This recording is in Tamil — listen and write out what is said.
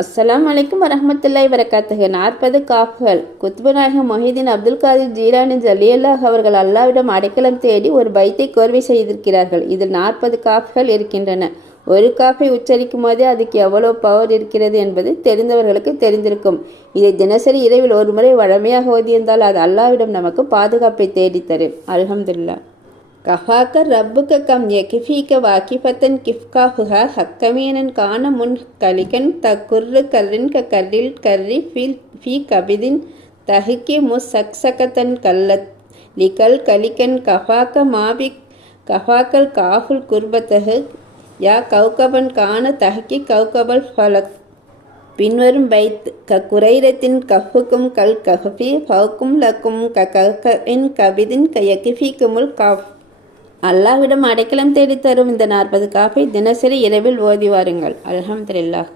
அஸ்ஸலாமு அலைக்கும் வரஹ்மத்துல்லாஹி வரகாத்துஹு. 40 காஃப்கள். குத்பு நாயகம் மொஹிதீன் அப்துல் காதிர் ஜீலானி ஜலியல்லாஹ் அவர்கள் அல்லாஹ்விடம் அடைக்கலம் தேடி ஒரு பைத்தை கோர்வை செய்திருக்கிறார்கள். இதில் 40 காஃப்கள் இருக்கின்றன. ஒரு காஃபை உச்சரிக்கும் போதே அதுக்கு எவ்வளோ பவர் இருக்கிறது என்பது தெரிந்தவர்களுக்கு தெரிந்திருக்கும். இதை தினசரி இரவில் ஒரு முறை வழமையாக ஓதியிருந்தால் அது அல்லாஹ்விடம் நமக்கு பாதுகாப்பை தேடித்தரும். அல்ஹம்துலில்லாஹ். கஃபாக்க ரப்புக்க கம் யகிஃபீக்க வாக்கிஃபத்தன் கிஃப்காஹுஹா ஹக்கமீனன் கான முன் கலிகன் தக்குர்ரு கர்ரின் கர்ரில் கர்ரி ஃபீ கபிதின் தஹிக்கி முசக்சகத்தன் கல்லத் லிகல் கலிகன் கஃபாக்க மாபி கஃபாக்கல் காஃபுல் குர்பத்தஹு யா கௌகபன் கான தஹிக்கி கௌகபல் ஃபலக். பின்வரும் பைத் குரைரத்தின் கஃபுக்கும் கல் கஃபி ஃபவுக்கும் லக்கும் கஃபின் கபிதின் யகிஃபீக்குமுல் காஃப். அல்லாஹ்விடம் அடைக்கலம் தேடி தரும் இந்த 40 காஃபை தினசரி இரவில் ஓதி வாருங்கள். அல்ஹம்துலில்லாஹ்.